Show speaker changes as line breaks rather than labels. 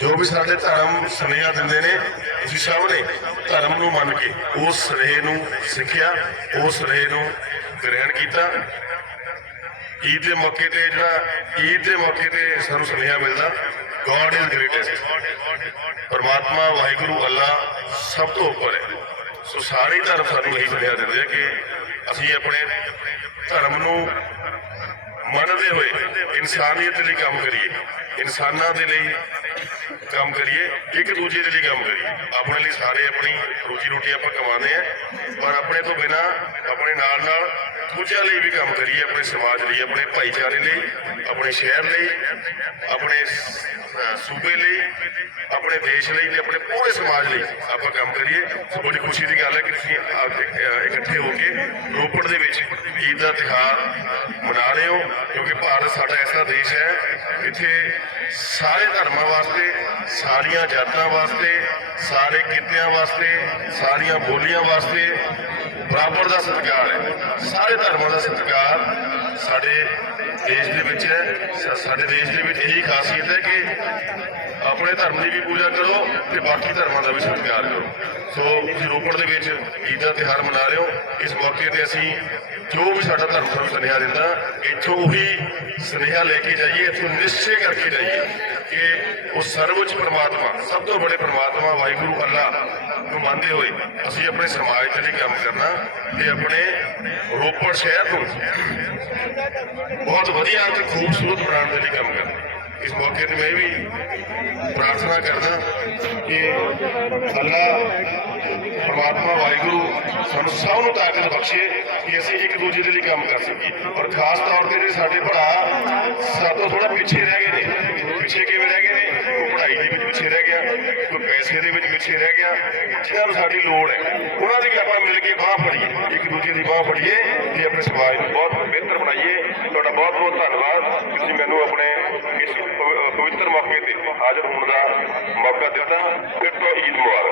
ਜੋ ਵੀ ਸਾਡੇ ਧਰਮ ਸੁਨੇਹਾ ਦਿੰਦੇ ਨੇ, ਤੁਸੀਂ ਸਭ ਨੇ ਧਰਮ ਨੂੰ ਮੰਨ ਕੇ ਉਸ ਸੁਨੇਹੇ ਨੂੰ ਸਿੱਖਿਆ, ਉਸ ਸੁਨੇਹੇ ਨੂੰ ਗ੍ਰਹਿਣ ਕੀਤਾ। ਈਦ ਦੇ ਮੌਕੇ ਤੇ ਜਿਹੜਾ ਈਦ ਦੇ ਮੌਕੇ ਤੇ ਸਾਨੂੰ ਸੁਨੇਹਾ ਮਿਲਦਾ ਗੋਡ ਇਜ਼ ਗ੍ਰੇਟੈਸਟ ਪਰਮਾਤਮਾ, ਵਾਹਿਗੁਰੂ ਅੱਲਾ ਸਭ ਤੋਂ ਉੱਪਰ ਹੈ। ਸੋ ਸਾਰੇ ਧਰਮ ਸਾਨੂੰ ਇਹੀ ਸੁਨੇਹਾ ਦਿੰਦੇ ਆ ਕਿ ਅਸੀਂ ਆਪਣੇ ਧਰਮ ਨੂੰ ਮੰਨਦੇ ਹੋਏ ਇਨਸਾਨੀਅਤ ਲਈ ਕੰਮ ਕਰੀਏ। ਇਨਸਾਨਾਂ ਦੇ ਲਈ ਕੰਮ ਕਰੀਏ, ਇੱਕ ਦੂਜੇ ਦੇ ਲਈ ਕੰਮ ਕਰੀਏ। ਆਪਣੇ ਲਈ ਸਾਰੇ ਆਪਣੀ ਰੋਜੀ ਰੋਟੀ ਆਪਾਂ ਕਮਾਉਂਦੇ ਆ ਪਰ ਆਪਣੇ ਤੋਂ ਬਿਨਾ ਆਪਣੇ ਨਾਲ ਨਾਲ ਦੂਜਿਆਂ ਲਈ ਵੀ ਕੰਮ ਕਰੀਏ, ਆਪਣੇ ਸਮਾਜ ਲਈ, ਆਪਣੇ ਭਾਈਚਾਰੇ ਲਈ, ਆਪਣੇ ਸ਼ਹਿਰ ਲਈ, ਆਪਣੇ ਸੂਬੇ ਲਈ, ਆਪਣੇ ਦੇਸ਼ ਲਈ ਤੇ ਆਪਣੇ ਪੂਰੇ ਸਮਾਜ ਲਈ ਆਪਾਂ ਕੰਮ ਕਰੀਏ। ਸੋ ਬੜੀ ਖੁਸ਼ੀ ਦੀ ਗੱਲ ਹੈ ਕਿ ਤੁਸੀਂ ਇਕੱਠੇ ਹੋ ਕੇ ਰੋਪੜ ਦੇ ਵਿੱਚ ਈਦ ਦਾ ਤਿਉਹਾਰ ਮਨਾ ਰਹੇ ਹੋ, ਕਿਉਂਕਿ ਭਾਰਤ ਸਾਡਾ ਐਸਾ ਦੇਸ਼ ਹੈ ਇੱਥੇ ਸਾਰੇ ਧਰਮਾਂ ਵਾਸਤੇ, ਸਾਰੀਆਂ ਜਾਤਾਂ ਵਾਸਤੇ, ਸਾਰੇ ਕਿੱਤਿਆਂ ਵਾਸਤੇ, ਸਾਰੀਆਂ ਬੋਲੀਆਂ ਵਾਸਤੇ ਬਰਾਬਰ ਦਾ ਸਤਿਕਾਰ ਹੈ। ਸਾਰੇ ਧਰਮਾਂ ਦਾ ਸਤਿਕਾਰ ਸਾਡੇ ਦੇਸ਼ ਦੇ ਵਿੱਚ ਹੈ। ਸਾਡੇ ਦੇਸ਼ ਦੇ ਵਿੱਚ ਇਹੀ ਖਾਸੀਅਤ ਹੈ ਕਿ ਆਪਣੇ ਧਰਮ ਦੀ ਵੀ ਪੂਜਾ ਕਰੋ ਤੇ ਬਾਕੀ ਧਰਮਾਂ ਦਾ ਵੀ ਸਤਿਕਾਰ ਕਰੋ। ਸੋ ਤੁਸੀਂ ਰੋਪੜ ਦੇ ਵਿੱਚ ਈਦ ਦਾ ਤਿਉਹਾਰ ਮਨਾ ਰਹੇ ਹੋ। ਇਸ ਮੌਕੇ ਤੇ ਅਸੀਂ ਜੋ ਵੀ ਸਾਡਾ ਧਰਮ ਸਾਨੂੰ ਸੁਨੇਹਾ ਦਿੰਦਾ, ਇੱਥੋਂ ਉਹੀ ਸੁਨੇਹਾ ਲੈ ਕੇ ਜਾਈਏ, ਇੱਥੋਂ ਨਿਸ਼ਚੈ ਕਰਕੇ ਜਾਈਏ ਕਿ ਉਹ ਸਰਵਉੱਚ ਪਰਮਾਤਮਾ, ਸਭ ਤੋਂ ਵੱਡੇ ਪਰਮਾਤਮਾ ਵਾਹਿਗੁਰੂ ਅੱਲਾ ਨੂੰ ਮੰਨਦੇ ਹੋਏ ਅਸੀਂ ਆਪਣੇ ਸਮਾਜ ਦੇ ਲਈ ਕੰਮ ਕਰਨਾ ਤੇ ਆਪਣੇ ਰੋਪੜ ਸ਼ਹਿਰ ਨੂੰ ਬਹੁਤ ਵਧੀਆ ਤੇ ਖੂਬਸੂਰਤ ਬਣਾਉਣ ਦੇ ਲਈ ਕੰਮ ਕਰਨਾ। ਇਸ ਮੌਕੇ ਤੇ ਮੈਂ ਵੀ ਪ੍ਰਾਰਥਨਾ ਕਰਦਾ ਕਿ ਅੱਲਾ, ਪਰਮਾਤਮਾ, ਵਾਹਿਗੁਰੂ ਸਾਨੂੰ ਸਭ ਨੂੰ ਤਾਕਤ ਬਖਸ਼ੇ ਕਿ ਅਸੀਂ ਇੱਕ ਦੂਜੇ ਦੇ ਲਈ ਕੰਮ ਕਰ ਸਕੀਏ। ਔਰ ਖਾਸ ਤੌਰ ਤੇ ਜਿਹੜੇ ਸਾਡੇ ਭਰਾ ਸਾਤੋਂ ਥੋੜਾ ਪਿੱਛੇ ਰਹਿ ਗਏ ਨੇ, ਪਿੱਛੇ ਕਿਵੇਂ ਰਹਿ ਗਏ ਨੇ? ਕੋਈ ਪੜ੍ਹਾਈ ਦੇ ਵਿੱਚ ਪਿੱਛੇ ਰਹਿ ਗਿਆ, ਕੋਈ ਪੈਸੇ ਦੇ ਵਿੱਚ ਪਿੱਛੇ ਰਹਿ ਗਿਆ ਜਿਹਨਾਂ ਨੂੰ ਸਾਡੀ ਲੋੜ ਹੈ। ਉਹਨਾਂ ਦੀ ਵੀ ਆਪਾਂ ਮਿਲ ਕੇ ਬਾਹ ਫੜੀਏ, ਇੱਕ ਦੂਜੇ ਦੀ ਬਾਹ ਫੜੀਏ ਤੇ ਆਪਣੇ ਸਮਾਜ ਨੂੰ ਬਹੁਤ ਬਿਹਤਰ ਬਣਾਈਏ। ਤੁਹਾਡਾ ਬਹੁਤ ਬਹੁਤ ਧੰਨਵਾਦ। ਤੁਸੀਂ ਮੈਨੂੰ ਆਪਣੇ ਪਵਿੱਤਰ ਮੌਕੇ ਤੇ ਹਾਜ਼ਰ ਹੋਣ ਦਾ ਮੌਕਾ ਦਿੱਤਾ ਫਿਰ ਤੋਂ ਈਦ ਮੁਬਾਰਕ।